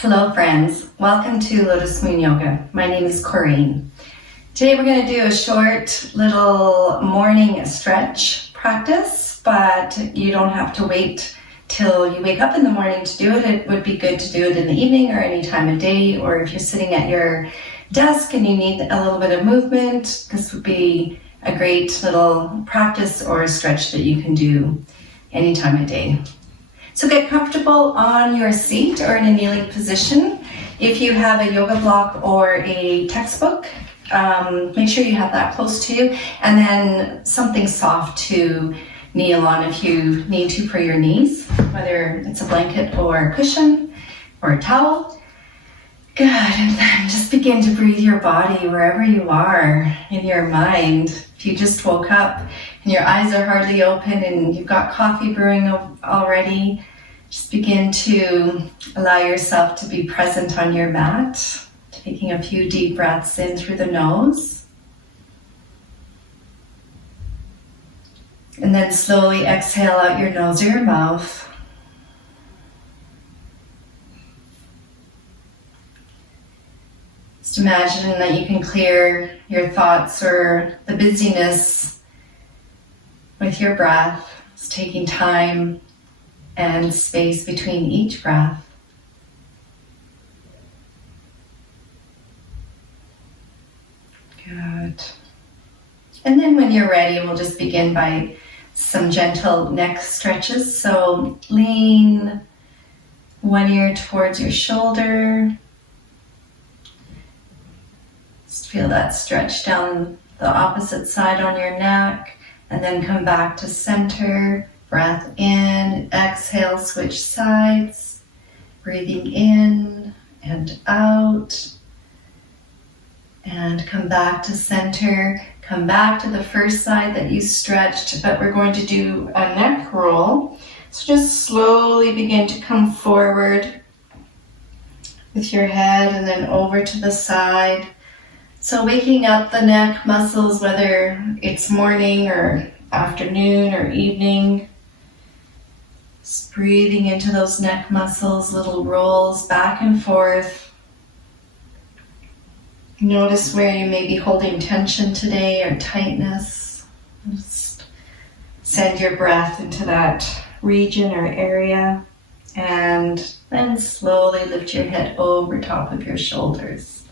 Hello friends, welcome to Lotus Moon Yoga. My name is Corinne. Today we're going to do a short little morning stretch practice, but you don't have to wait till you wake up in the morning to do it. It would be good to do it in the evening or any time of day, or if you're sitting at your desk and you need a little bit of movement, this would be a great little practice or a stretch that you can do any time of day. So get comfortable on your seat or in a kneeling position. If you have a yoga block or a textbook, make sure you have that close to you, and then something soft to kneel on if you need to for your knees, whether it's a blanket or a cushion or a towel. Good, and then just begin to breathe your body wherever you are in your mind. If you just woke up and your eyes are hardly open and you've got coffee brewing already, just begin to allow yourself to be present on your mat, taking a few deep breaths in through the nose. And then slowly exhale out your nose or your mouth. Just imagine that you can clear your thoughts or the busyness with your breath. Just taking time and space between each breath. Good. And then when you're ready, we'll just begin by some gentle neck stretches. So lean one ear towards your shoulder. Just feel that stretch down the opposite side on your neck, and then come back to center. Breath in, exhale, switch sides, breathing in and out, and come back to center. Come back to the first side that you stretched, but we're going to do a neck roll. So just slowly begin to come forward with your head and then over to the side. So waking up the neck muscles, whether it's morning or afternoon or evening. Just breathing into those neck muscles, little rolls back and forth. Notice where you may be holding tension today or tightness. Just send your breath into that region or area, and then slowly lift your head over top of your shoulders.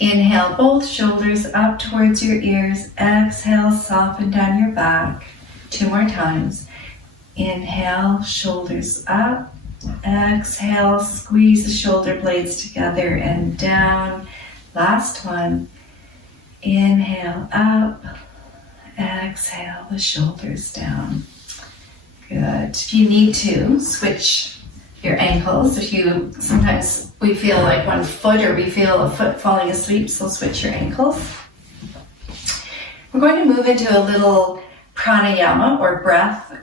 Inhale, both shoulders up towards your ears. Exhale, soften down your back. 2 more times. Inhale, shoulders up. Exhale, squeeze the shoulder blades together and down. Last one. Inhale, up. Exhale, the shoulders down. Good. If you need to, switch your ankles. Sometimes we feel like one foot, or we feel a foot falling asleep, so switch your ankles. We're going to move into a little pranayama, or breath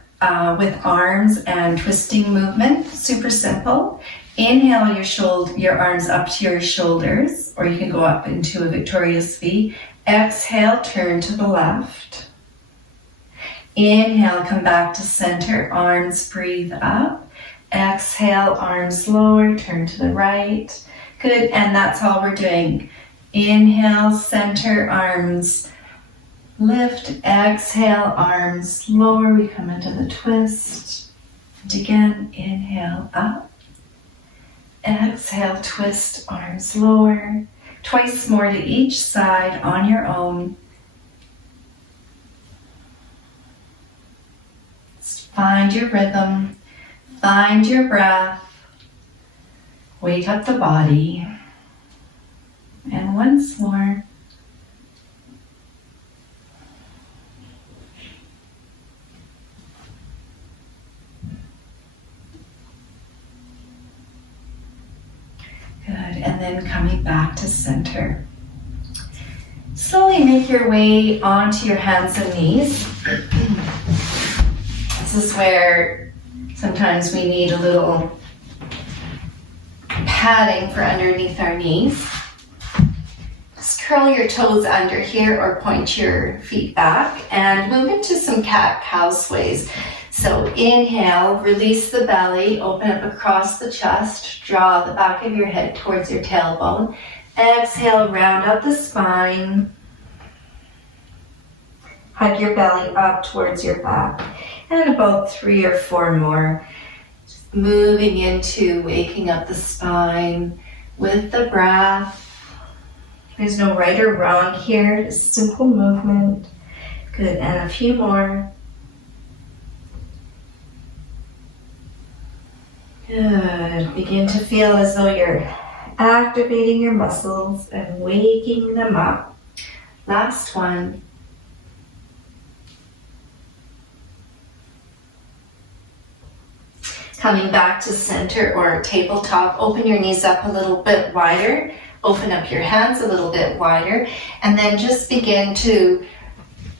with arms and twisting movement. Super simple. Inhale your arms up to your shoulders, or you can go up into a Victoria's V. Exhale, turn to the left. Inhale, come back to center, arms breathe up. Exhale, arms lower, turn to the right. Good, and that's all we're doing. Inhale, center, arms lift. Exhale, arms lower, we come into the twist. And again, inhale, up. Exhale, twist, arms lower. Twice more to each side on your own. Just find your rhythm. Find your breath, wake up the body, and once more. Good, and then coming back to center. Slowly make your way onto your hands and knees. This is where sometimes we need a little padding for underneath our knees. Just curl your toes under here or point your feet back and move into some cat-cow sways. So inhale, release the belly, open up across the chest, draw the back of your head towards your tailbone. Exhale, round out the spine. Hug your belly up towards your back. And about 3 or 4 more. Just moving into waking up the spine with the breath. There's no right or wrong here, just simple movement. Good, and a few more. Good, begin to feel as though you're activating your muscles and waking them up. Last one. Coming back to center or tabletop, open your knees up a little bit wider. Open up your hands a little bit wider, and then just begin to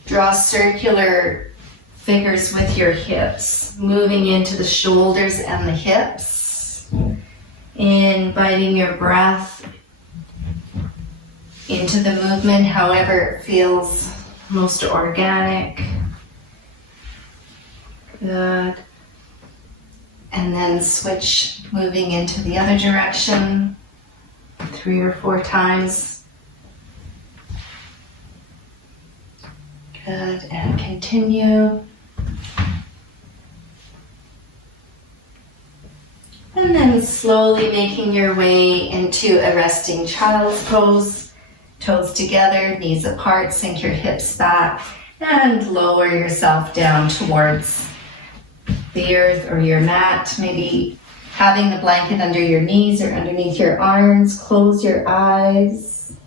draw circular figures with your hips, moving into the shoulders and the hips, inviting your breath into the movement however it feels most organic. Good. And then switch, moving into the other direction. 3 or 4 times. Good, and continue. And then slowly making your way into a resting child's pose. Toes together, knees apart, sink your hips back, and lower yourself down towards the earth or your mat. Maybe having the blanket under your knees or underneath your arms. Close your eyes.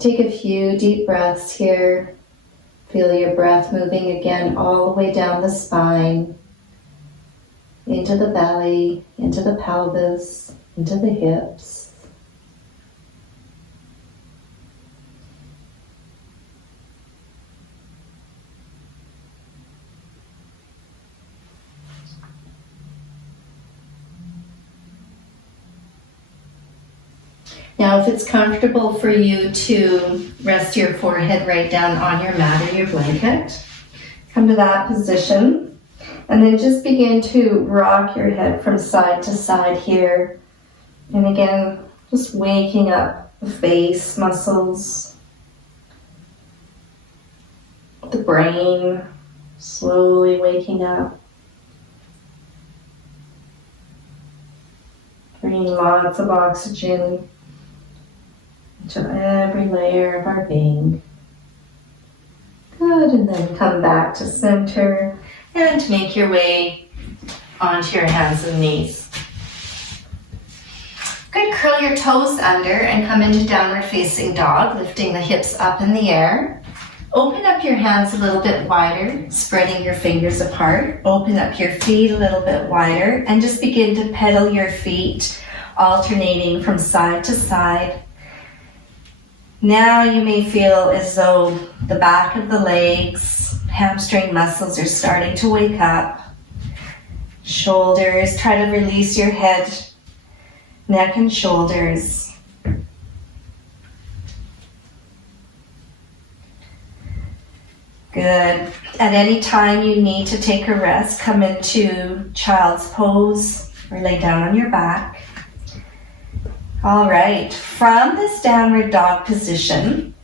Take a few deep breaths here. Feel your breath moving again all the way down the spine, into the belly, into the pelvis, into the hips. Now, if it's comfortable for you to rest your forehead right down on your mat or your blanket, come to that position, and then just begin to rock your head from side to side here. And again, just waking up the face muscles, the brain, slowly waking up. Bringing lots of oxygen to every layer of our being. Good, and then come back to center and make your way onto your hands and knees. Good, curl your toes under and come into downward facing dog, lifting the hips up in the air. Open up your hands a little bit wider, spreading your fingers apart. Open up your feet a little bit wider and just begin to pedal your feet, alternating from side to side. Now you may feel as though the back of the legs, hamstring muscles are starting to wake up. Shoulders, try to release your head, neck and shoulders. Good. At any time you need to take a rest, come into child's pose or lay down on your back. All right, from this downward dog position,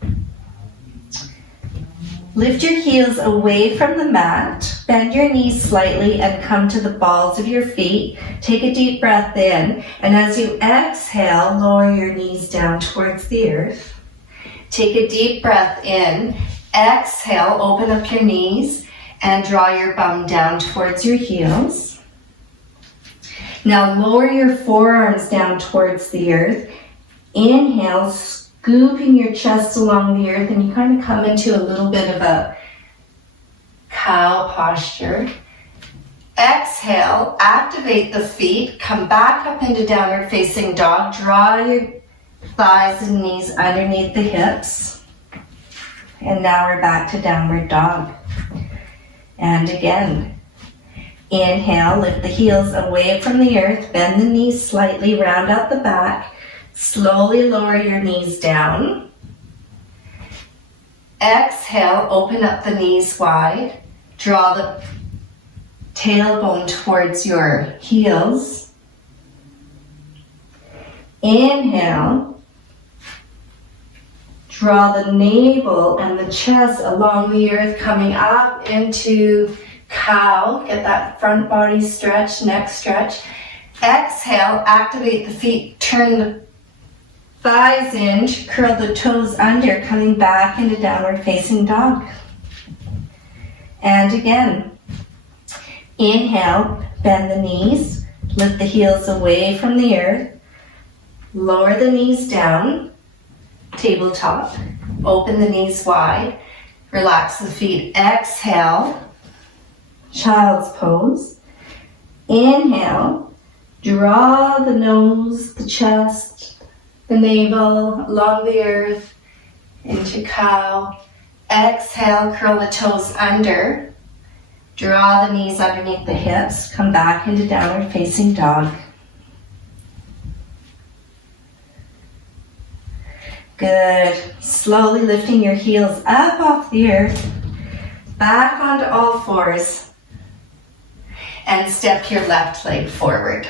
lift your heels away from the mat, bend your knees slightly and come to the balls of your feet. Take a deep breath in, and as you exhale, lower your knees down towards the earth. Take a deep breath in, exhale, open up your knees and draw your bum down towards your heels. Now lower your forearms down towards the earth. Inhale, scooping your chest along the earth, and you kind of come into a little bit of a cow posture. Exhale, activate the feet, come back up into downward facing dog. Draw your thighs and knees underneath the hips. And now we're back to downward dog. And again. Inhale, lift the heels away from the earth, bend the knees slightly, round out the back, slowly lower your knees down. Exhale, open up the knees wide, draw the tailbone towards your heels. Inhale. Draw the navel and the chest along the earth, coming up into cow. Get that front body stretch, neck stretch. Exhale, activate the feet, turn the thighs in, curl the toes under, coming back into downward facing dog. And again, inhale, bend the knees, lift the heels away from the earth, lower the knees down, tabletop, open the knees wide, relax the feet, exhale, child's pose. Inhale, draw the nose, the chest, the navel along the earth into cow. Exhale, curl the toes under, draw the knees underneath the hips, come back into downward facing dog. Good. Slowly lifting your heels up off the earth, back onto all fours, and step your left leg forward.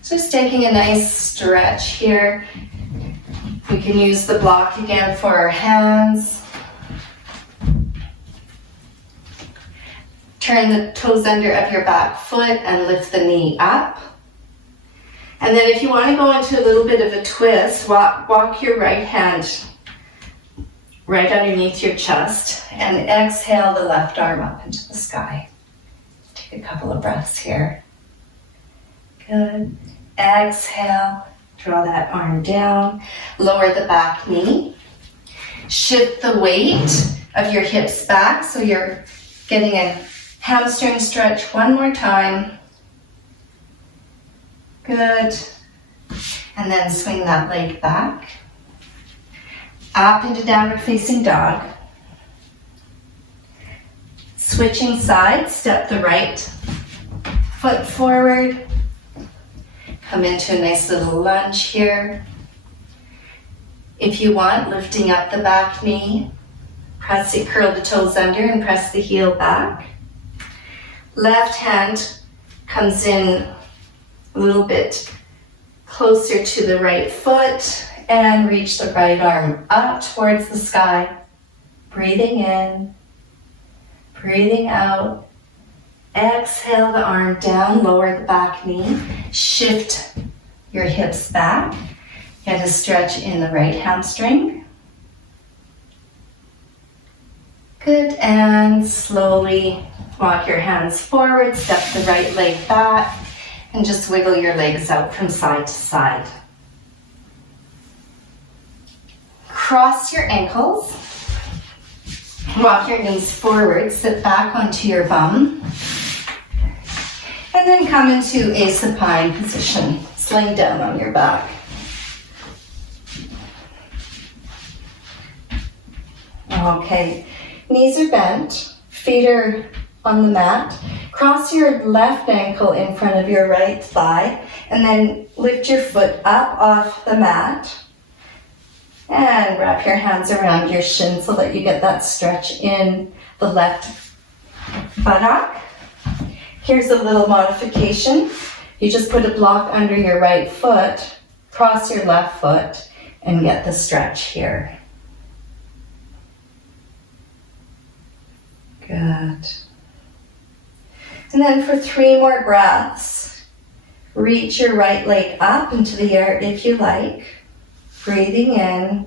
So just taking a nice stretch here. We can use the block again for our hands. Turn the toes under of your back foot and lift the knee up. And then if you want to go into a little bit of a twist, walk your right hand right underneath your chest and exhale the left arm up into the sky. Take a couple of breaths here. Good. Exhale, draw that arm down, lower the back knee. Shift the weight of your hips back so you're getting a hamstring stretch one more time. Good. And then swing that leg back. Up into downward facing dog. Switching sides, step the right foot forward. Come into a nice little lunge here. If you want, lifting up the back knee. Press it, curl the toes under and press the heel back. Left hand comes in a little bit closer to the right foot and reach the right arm up towards the sky. Breathing in, breathing out. Exhale the arm down, lower the back knee. Shift your hips back. Get a stretch in the right hamstring. Good, and slowly walk your hands forward, step the right leg back. And just wiggle your legs out from side to side. Cross your ankles. Walk your knees forward, sit back onto your bum. And then come into a supine position, laying down on your back. Okay, knees are bent, feet are on the mat. Cross your left ankle in front of your right thigh and then lift your foot up off the mat and wrap your hands around your shin so that you get that stretch in the left buttock. Here's a little modification. You just put a block under your right foot, cross your left foot, and get the stretch here. Good. And then for 3 more breaths, reach your right leg up into the air if you like. Breathing in,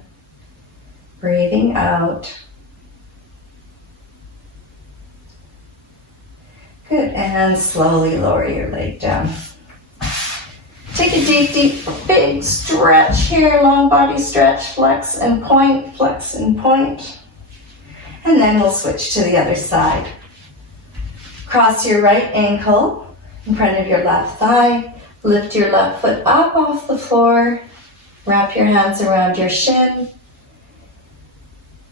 breathing out. Good, and slowly lower your leg down. Take a deep, big stretch here, long body stretch, flex and point, flex and point. And then we'll switch to the other side. Cross your right ankle in front of your left thigh. Lift your left foot up off the floor. Wrap your hands around your shin.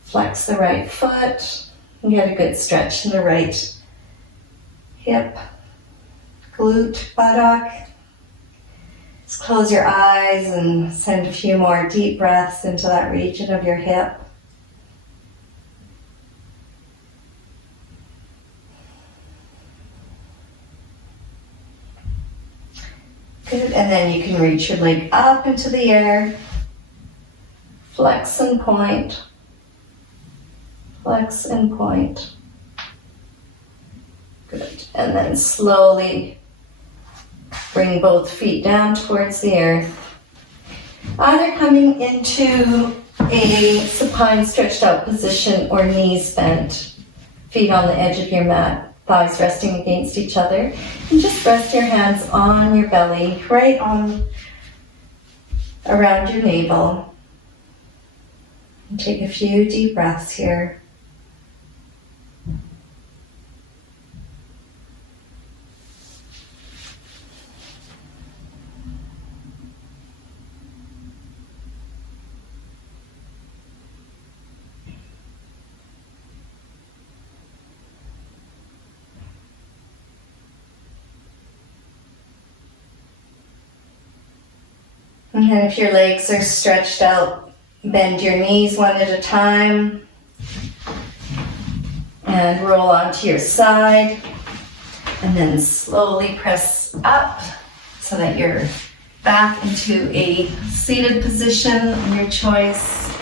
Flex the right foot. And get a good stretch in the right hip, glute, buttock. Just close your eyes and send a few more deep breaths into that region of your hip. Good, and then you can reach your leg up into the air. Flex and point. Flex and point. Good, and then slowly bring both feet down towards the earth. Either coming into a supine stretched out position or knees bent. Feet on the edge of your mat, thighs resting against each other. And just rest your hands on your belly, right on around your navel. And take a few deep breaths here. And if your legs are stretched out, bend your knees one at a time and roll onto your side, and then slowly press up so that you're back into a seated position of your choice.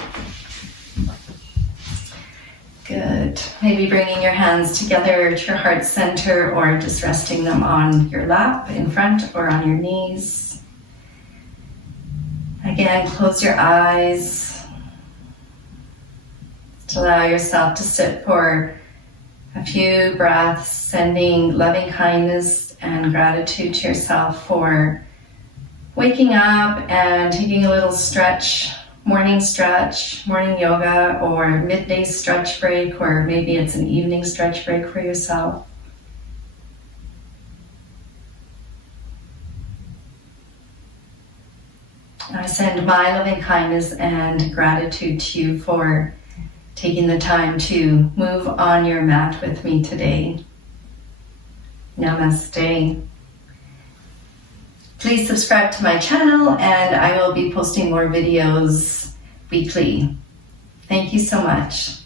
Good. Maybe bringing your hands together at your heart center or just resting them on your lap in front or on your knees. Again, close your eyes. Just allow yourself to sit for a few breaths, sending loving kindness and gratitude to yourself for waking up and taking a little stretch, morning yoga, or midday stretch break, or maybe it's an evening stretch break for yourself. I send my loving kindness and gratitude to you for taking the time to move on your mat with me today. Namaste. Please subscribe to my channel and I will be posting more videos weekly. Thank you so much.